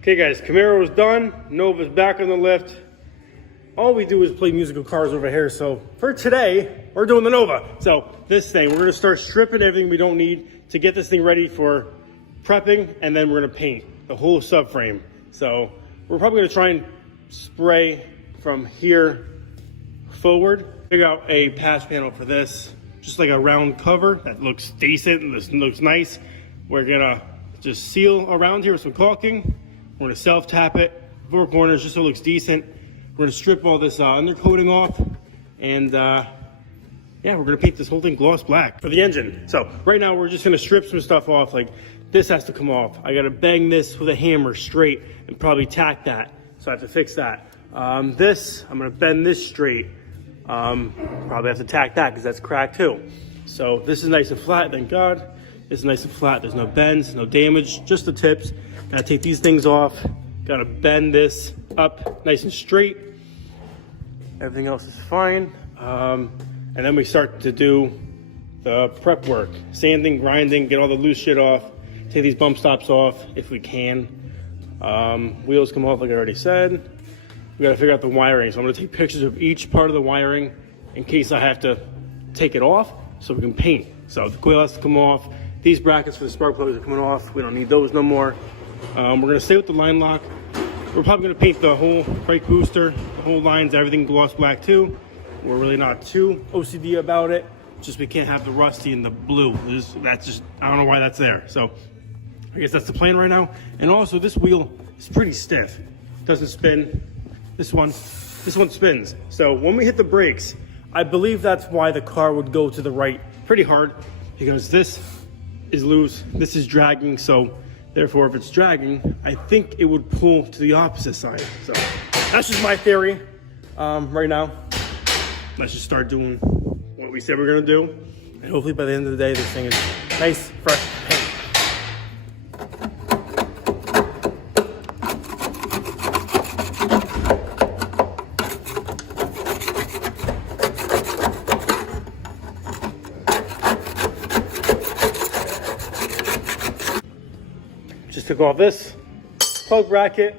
Okay guys, Camaro is done. Nova's back on the lift. All we do is play musical cars over here. So for today, we're doing the Nova. So this thing, we're gonna start stripping everything we don't need to get this thing ready for prepping, and then we're gonna paint the whole subframe. So we're probably gonna try and spray from here forward. Figure out a patch panel for this, just like a round cover that looks decent and this looks nice. We're gonna just seal around here with some caulking. We're gonna self-tap it, 4 corners, just so it looks decent. We're gonna strip all this undercoating off, and yeah, we're gonna paint this whole thing gloss black for the engine. So right now we're just gonna strip some stuff off. Like this has to come off. I gotta bang this with a hammer straight and probably tack that. So I have to fix that. This, I'm gonna bend this straight. Probably have to tack that because that's cracked too. So this is nice and flat, thank God. This is nice and flat, there's no bends, no damage, just the tips. Gotta take these things off. Gotta bend this up nice and straight. Everything else is fine. And then we start to do the prep work. Sanding, grinding, get all the loose shit off. Take these bump stops off if we can. Wheels come off like I already said. We gotta figure out the wiring. So I'm gonna take pictures of each part of the wiring in case I have to take it off so we can paint. So the coil has to come off. These brackets for the spark plugs are coming off. We don't need those no more. We're gonna stay with the line lock. We're probably gonna paint the whole brake booster, the whole lines, everything gloss black too. We're really not too OCD about it. Just we can't have the rusty and the blue. That's just, I don't know why that's there. So I guess that's the plan right now. And also this wheel is pretty stiff. It doesn't spin. This one spins. So when we hit the brakes, I believe that's why the car would go to the right pretty hard, because this is loose, this is dragging. So therefore, if it's dragging, I think it would pull to the opposite side. So that's just my theory right now. Let's just start doing what we said we're gonna do. And hopefully by the end of the day, this thing is nice, fresh paint. Just took off this plug bracket.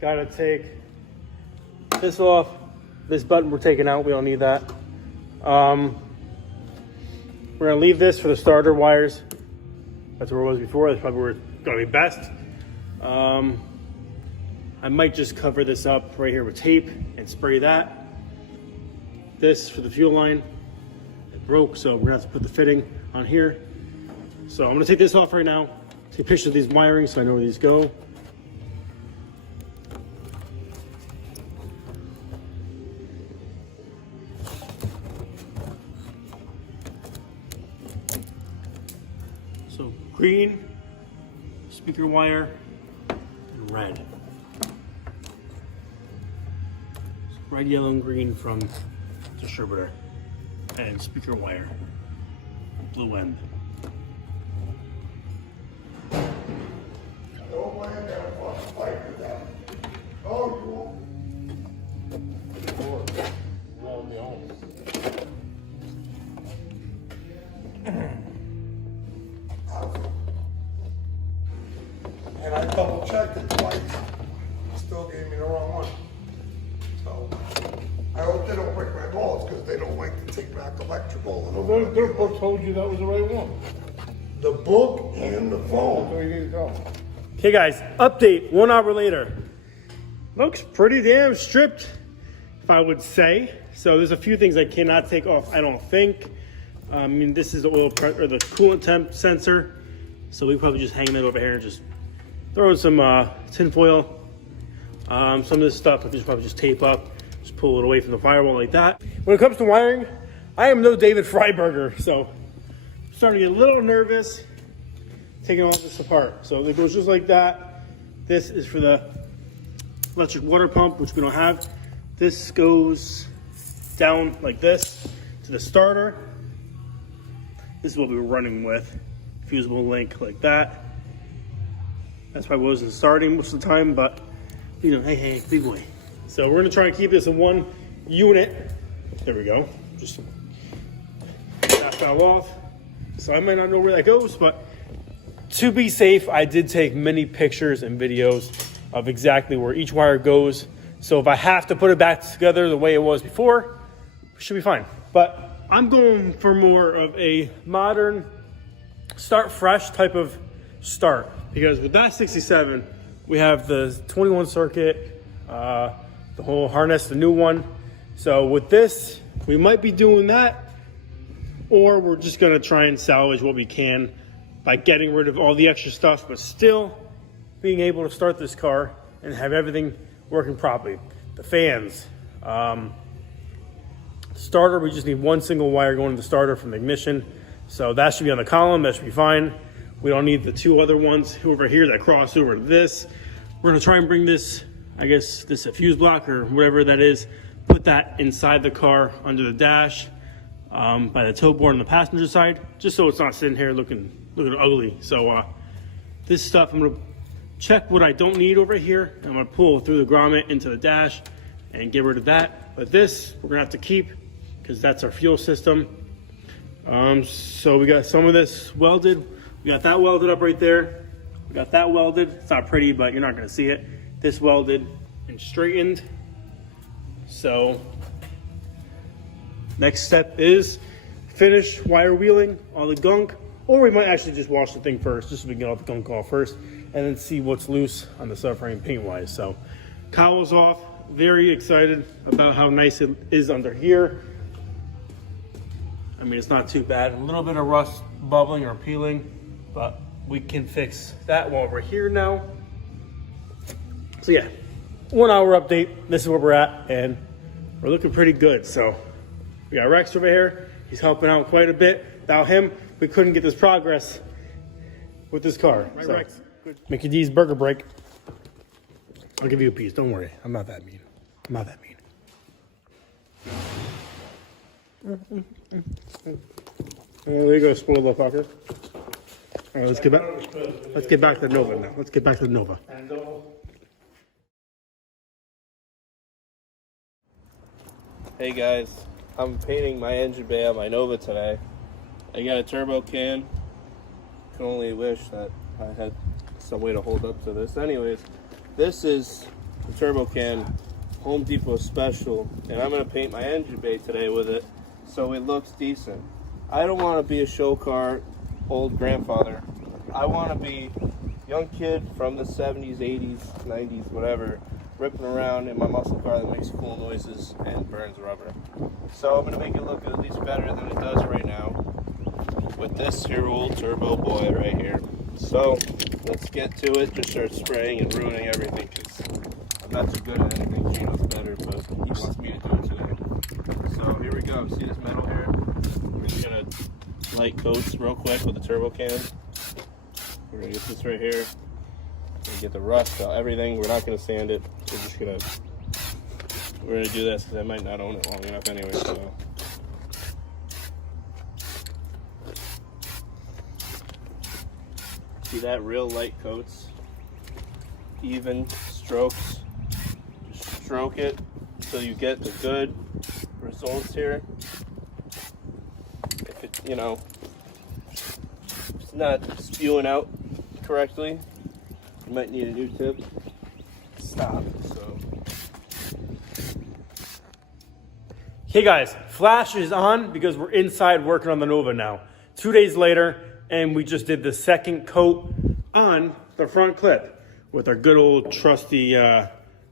Gotta take this off. This button we're taking out, we don't need that. We're gonna leave this for the starter wires. That's where it was before. That's probably where it's gonna be best. I might just cover this up right here with tape and spray that. This for the fuel line, it broke, so we're gonna have to put the fitting on here. So I'm gonna take this off right now. Take pictures of these wirings so I know where these go. So green, speaker wire, and red. So red, yellow, and green from distributor, and speaker wire, blue end. And I double checked it twice. Still gave me the wrong one. So I hope they don't break my balls because they don't like to take back electrical. Well, their book told you that was the right one. The book and the phone. So you need to go. Okay guys, update 1 hour later. Looks pretty damn stripped, if I would say. So there's a few things I cannot take off, I don't think. I mean, this is the oil or the coolant temp sensor. So we probably just hang that over here and just throw in some tin foil. Some of this stuff I just probably just tape up, just pull it away from the firewall like that. When it comes to wiring, I am no David Freiberger, so I'm starting to get a little nervous taking all this apart. So it goes just like that. This is for the electric water pump, which we don't have. This goes down like this to the starter. This is what we were running with. Fusible link like that. That's why I wasn't starting most of the time, but you know, hey, big boy. So we're gonna try and keep this in one unit. There we go. Just that fell off. So I might not know where that goes, but To be safe, I did take many pictures and videos of exactly where each wire goes. So if I have to put it back together the way it was before, it should be fine. But I'm going for more of a modern, start fresh type of start. Because with that 67, we have the 21 circuit, the whole harness, the new one. So with this, we might be doing that, or we're just gonna try and salvage what we can by getting rid of all the extra stuff, but still being able to start this car and have everything working properly. The fans, starter, we just need one single wire going to the starter from the ignition. So that should be on the column, that should be fine. We don't need the two other ones over here that cross over to this. We're gonna try and bring this, I guess this is a fuse block or whatever that is, put that inside the car under the dash by the tow board on the passenger side, just so it's not sitting here looking ugly. So this stuff, I'm gonna check what I don't need over here. I'm gonna pull through the grommet into the dash and get rid of that. But this, we're gonna have to keep because that's our fuel system. So we got some of this welded. We got that welded up right there. We got that welded. It's not pretty, but you're not gonna see it. This welded and straightened. So next step is finish wire wheeling all the gunk, or we might actually just wash the thing first, just so we can get all the gunk off first, and then see what's loose on the subframe paint wise. So cowls off, very excited about how nice it is under here. I mean, it's not too bad. A little bit of rust bubbling or peeling, but we can fix that while we're here now. So yeah, 1 hour update. This is where we're at, and we're looking pretty good. So we got Rex over here. He's helping out quite a bit. Without him, we couldn't get this progress with this car. Right, so, Rex? Good. Mickey D's burger break. I'll give you a piece. Don't worry. I'm not that mean. I'm not that mean. There you go, spoiled little fucker. All right, let's get back to the Nova now. Let's get back to the Nova. Hey guys, I'm painting my engine bay on my Nova today. I got a turbo can. Can only wish that I had some way to hold up to this. Anyways, this is the turbo can Home Depot special, and I'm gonna paint my engine bay today with it so it looks decent. I don't want to be a show car old grandfather. I want to be a young kid from the 70s, 80s, 90s, whatever, ripping around in my muscle car that makes cool noises and burns rubber. So I'm going to make it look at least better than it does right now with this here old turbo boy right here. So let's get to it. Just start spraying and ruining everything because I'm not too good at anything. Gino's better, but he wants me to do it today. So here we go. See this metal here? We're just going to light coats real quick with the turbo can. We're going to get this right here. And get the rust out, everything. We're not going to sand it. We're going to do this because I might not own it long enough anyway. So see that? Real light coats, even strokes. Just stroke it so you get the good results here. If it, it's not spewing out correctly, you might need a new tip. Stop. So, Hey guys, flash is on because we're inside working on the Nova now. 2 days later, and we just did the second coat on the front clip with our good old trusty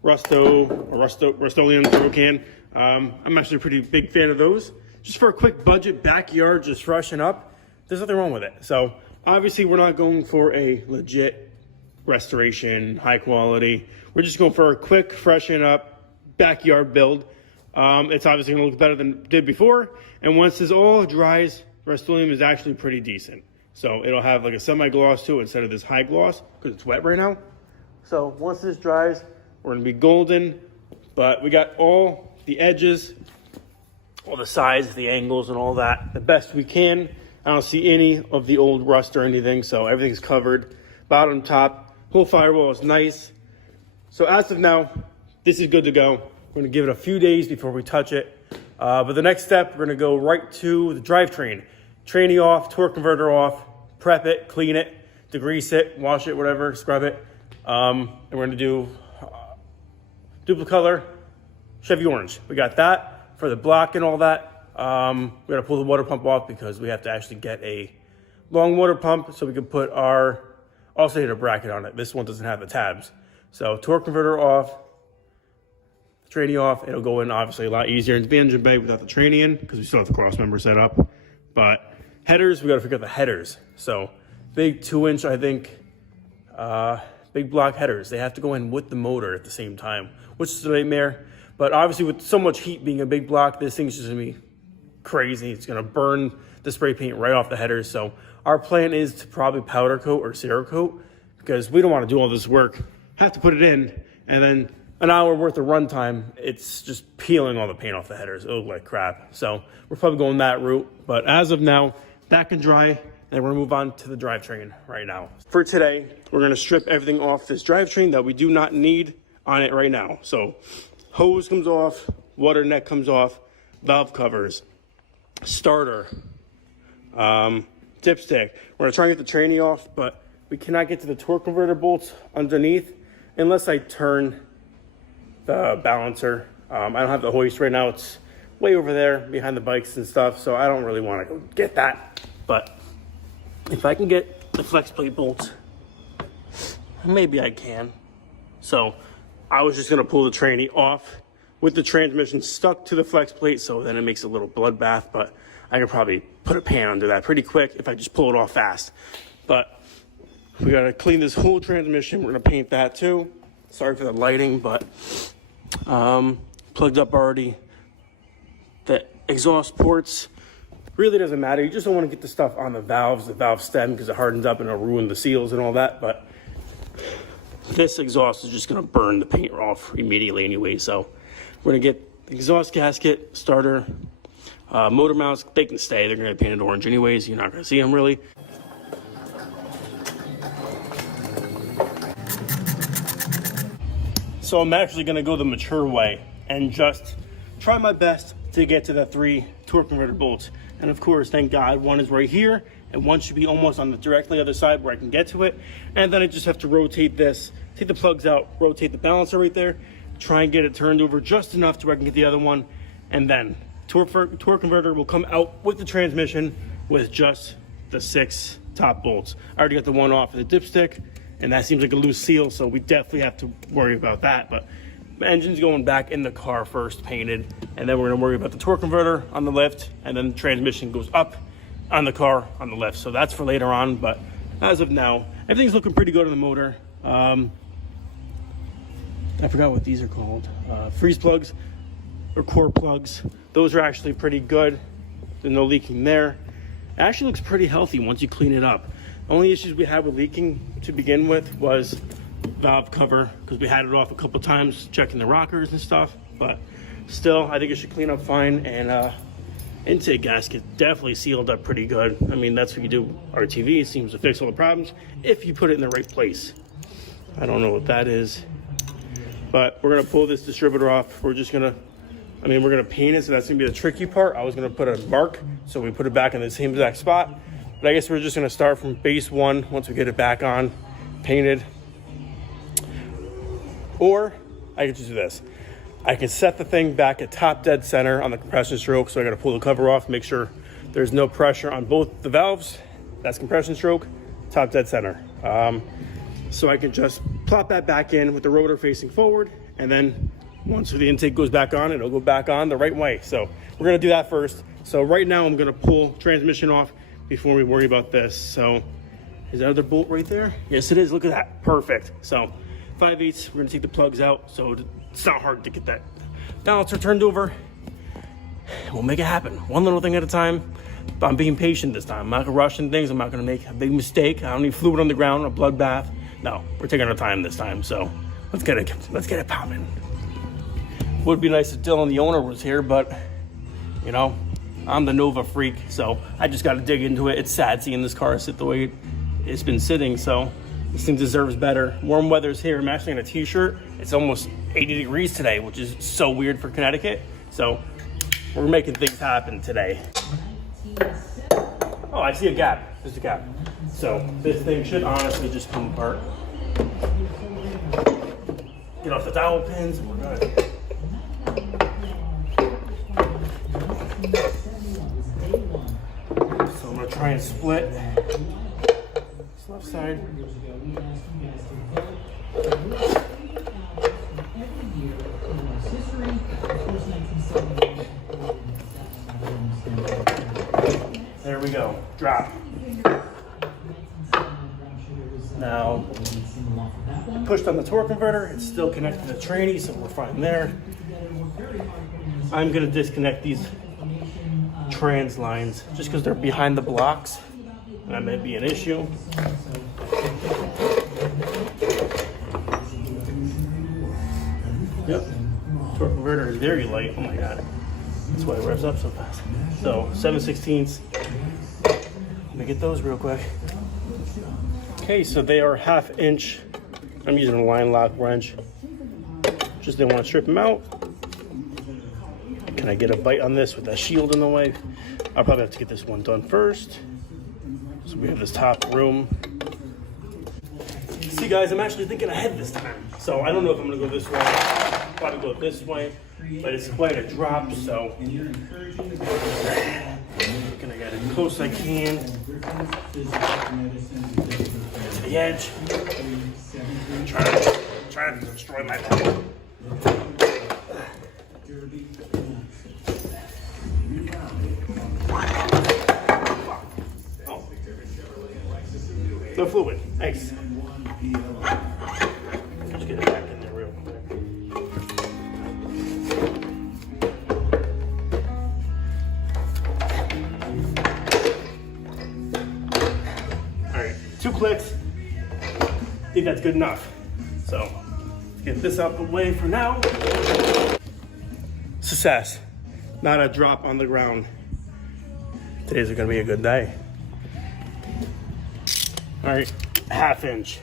Rust-Oleum turbo can. I'm actually a pretty big fan of those. Just for a quick budget backyard, just freshen up, there's nothing wrong with it. So obviously we're not going for a legit restoration, high quality. We're just going for a quick freshen up backyard build. It's obviously gonna look better than it did before. And once this all dries, Rust-Oleum is actually pretty decent. So it'll have like a semi-gloss to it instead of this high gloss because it's wet right now. So once this dries, we're gonna be golden, but we got all the edges, all the sides, the angles and all that the best we can. I don't see any of the old rust or anything, so everything's covered. Bottom, top, whole firewall is nice. So as of now, this is good to go. We're gonna give it a few days before we touch it. But the next step, we're gonna go right to the drivetrain. Tranny off, torque converter off, prep it, clean it, degrease it, wash it, whatever, scrub it. And we're gonna do Duplicolor Chevy Orange. We got that for the block and all that. We gotta pull the water pump off because we have to actually get a long water pump so we can put our alternator bracket on it. This one doesn't have the tabs. So torque converter off, tranny off. It'll go in obviously a lot easier into the engine bay without the tranny in because we still have the cross member set up. But headers, we gotta figure out the headers. So big 2-inch, I think, big block headers. They have to go in with the motor at the same time, which is a nightmare. But obviously with so much heat being a big block, this thing's just gonna be crazy. It's gonna burn the spray paint right off the headers. So our plan is to probably powder coat or Cerakote because we don't wanna do all this work, have to put it in, and then an hour worth of runtime, it's just peeling all the paint off the headers. It'll look like crap. So we're probably going that route. But as of now, that can dry, and we're gonna move on to the drivetrain right now. For today, we're gonna strip everything off this drivetrain that we do not need on it right now. So hose comes off, water neck comes off, valve covers, starter, dipstick. We're gonna try and get the tranny off, but we cannot get to the torque converter bolts underneath unless I turn the balancer. I don't have the hoist right now. It's way over there behind the bikes and stuff, so I don't really want to go get that. But if I can get the flex plate bolts, maybe I can. So I was just gonna pull the tranny off with the transmission stuck to the flex plate, so then it makes a little bloodbath, but I could probably put a pan under that pretty quick if I just pull it off fast. But we gotta clean this whole transmission. We're gonna paint that too. Sorry for the lighting, but plugged up already. The exhaust ports really doesn't matter. You just don't want to get the stuff on the valves, the valve stem, because it hardens up and it'll ruin the seals and all that. But this exhaust is just going to burn the paint off immediately anyway. So we're going to get the exhaust gasket, starter, motor mounts. They can stay. They're going to get painted orange anyways. You're not going to see them really. So I'm actually gonna go the mature way and just try my best to get to the 3 torque converter bolts. And of course, thank God, one is right here and one should be almost on the directly other side where I can get to it. And then I just have to rotate this, take the plugs out, rotate the balancer right there, try and get it turned over just enough to where I can get the other one. And then torque converter will come out with the transmission with just the 6 top bolts. I already got the one off of the dipstick, and that seems like a loose seal, so we definitely have to worry about that. But the engine's going back in the car first, painted, and then we're gonna worry about the torque converter on the lift, and then the transmission goes up on the car on the lift. So that's for later on, but as of now, everything's looking pretty good on the motor. I forgot what these are called. Freeze plugs or core plugs. Those are actually pretty good. There's no leaking there. It actually looks pretty healthy once you clean it up. The only issues we had with leaking to begin with was valve cover, because we had it off a couple times checking the rockers and stuff, but still I think it should clean up fine. And intake gasket definitely sealed up pretty good. I mean, that's what you do. RTV seems to fix all the problems if you put it in the right place. I don't know what that is, but we're gonna pull this distributor off. We're gonna paint it, so that's gonna be the tricky part. I was gonna put a mark so we put it back in the same exact spot. But I guess we're just gonna start from base 1 once we get it back on, painted. Or I could just do this. I can set the thing back at top dead center on the compression stroke, so I gotta pull the cover off, make sure there's no pressure on both the valves. That's compression stroke, top dead center. So I can just plop that back in with the rotor facing forward, and then once the intake goes back on, it'll go back on the right way. So we're gonna do that first. So right now I'm gonna pull transmission off before we worry about this. So is that other bolt right there? Yes, it is. Look at that. Perfect. So 5/8, we're gonna take the plugs out, so it's not hard to get that balancer turned over. We'll make it happen, one little thing at a time. But I'm being patient this time. I'm not gonna rush into things. I'm not gonna make a big mistake. I don't need fluid on the ground, a bloodbath. No, we're taking our time this time. So let's get it popping. Would be nice if Dylan, the owner, was here, but you know, I'm the Nova freak, so I just got to dig into it. It's sad seeing this car sit the way it's been sitting, so this thing deserves better. Warm weather's here. I'm actually in a t-shirt. It's almost 80 degrees today, which is so weird for Connecticut. So we're making things happen today. Oh, I see a gap. just a cap. So this thing should honestly just come apart. Get off the dowel pins and we're good. So I'm gonna try and split this left side. There we go, drop. Now, pushed on the torque converter, it's still connected to the tranny, so we're fine there. I'm gonna disconnect these trans lines just because they're behind the blocks, and that may be an issue. Yep, torque converter is very light, oh my god. That's why it revs up so fast. So 7/16. Let me get those real quick. Okay, so they are 1/2 inch. I'm using a line lock wrench. Just didn't want to strip them out. Can I get a bite on this with that shield in the way? I'll probably have to get this one done first. So we have this top room. See guys, I'm actually thinking ahead this time. So I don't know if I'm gonna go this way. Probably go this way, but it's quite a drop, so I'm gonna get as close as I can to the edge. Trying to destroy my pedal. Oh. No fluid. Nice. Just get it back in there real quick. Alright, 2 clicks. I think that's good enough. So, let's get this out the way for now. Success. Not a drop on the ground. Today's gonna be a good day. All right, 1/2 inch.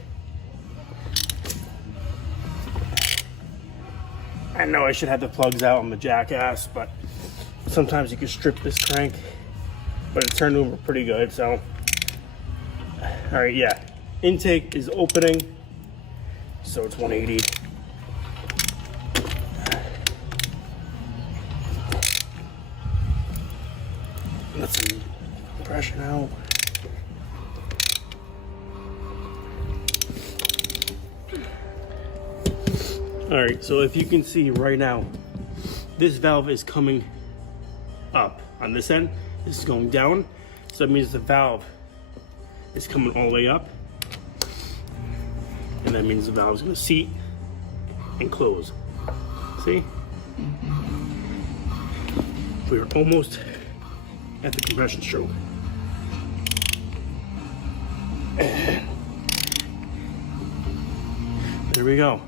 I know I should have the plugs out. I'm a jackass, but sometimes you can strip this crank, but it turned over pretty good, so. All right, yeah. Intake is opening, so it's 180. Let some pressure out. All right, so if you can see right now, this valve is coming up on this end. This is going down, so that means the valve is coming all the way up, and that means the valve is going to seat and close. See? We're almost at the compression stroke. There we go.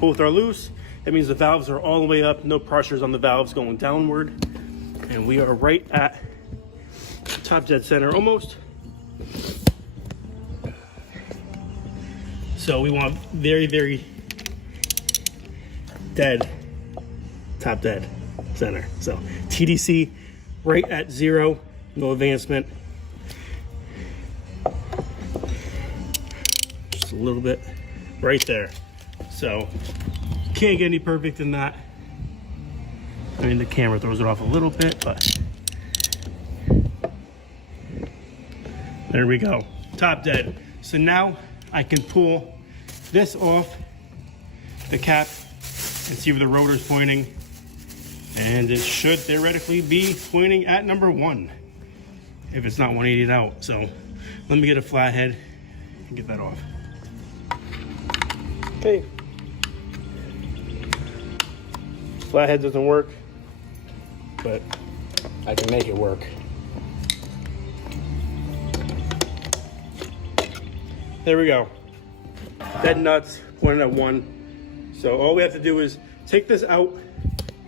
Both are loose. That means the valves are all the way up, no pressures on the valves going downward. And we are right at top dead center almost. So we want very, very dead, top dead center. So TDC right at 0, no advancement. Just a little bit right there. So can't get any perfect in that. I mean, the camera throws it off a little bit, but there we go, top dead. So now I can pull this off the cap and see where the rotor is pointing. And it should theoretically be pointing at number 1 if it's not 180'd out. So let me get a flathead and get that off. Okay. Flathead doesn't work, but I can make it work. There we go. Dead nuts, pointing at 1. So all we have to do is take this out,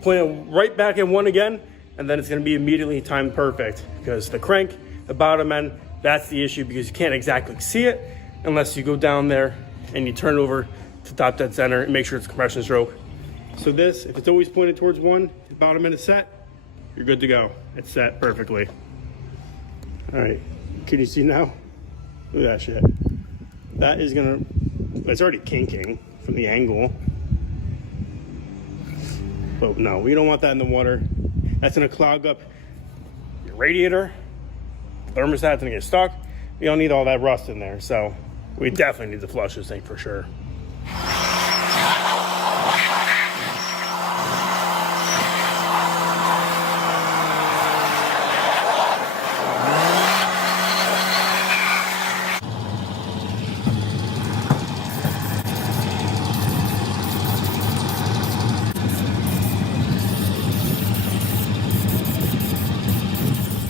point it right back at 1 again, and then it's gonna be immediately timed perfect, because the crank, the bottom end, that's the issue, because you can't exactly see it unless you go down there and you turn it over to top dead center and make sure it's compression stroke. So this, if it's always pointed towards 1, the bottom end is set, you're good to go. It's set perfectly. All All right, can you see now? Look at that shit. That is gonna, it's already kinking from the angle. But no, we don't want that in the water. That's gonna clog up your radiator, thermostat's gonna get stuck. We don't need all that rust in there, so we definitely need to flush this thing for sure.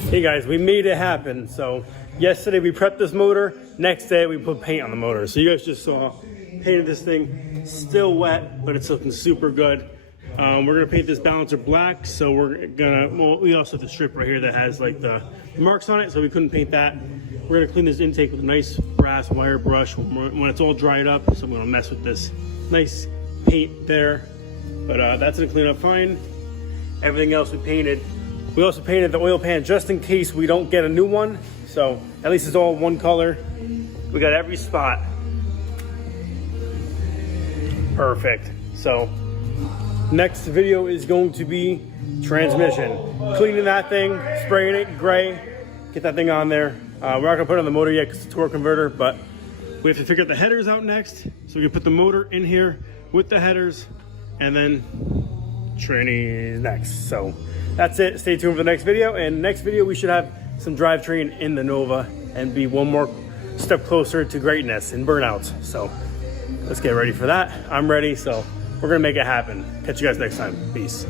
Hey guys, we made it happen. So yesterday we prepped this motor, next day we put paint on the motor. So you guys just saw, painted this thing, still wet, but it's looking super good. We're gonna paint this balancer black, so we're gonna, well, we also have the strip right here that has like the marks on it, so we couldn't paint that. We're gonna clean this intake with a nice brass wire brush when it's all dried up, so I'm gonna mess with this nice paint there. But that's gonna clean up fine. Everything else we painted. We also painted the oil pan just in case we don't get a new one. So at least it's all one color. We got every spot. Perfect. So next video is going to be transmission. Cleaning that thing, spraying it gray, get that thing on there. We're not gonna put it on the motor yet because it's a torque converter, but we have to figure the headers out next. So we can put the motor in here with the headers and then tranny next. So that's it. Stay tuned for the next video. And next video, we should have some drivetrain in the Nova and be one more step closer to greatness and burnouts. So let's get ready for that. I'm ready. So we're going to make it happen. Catch you guys next time. Peace.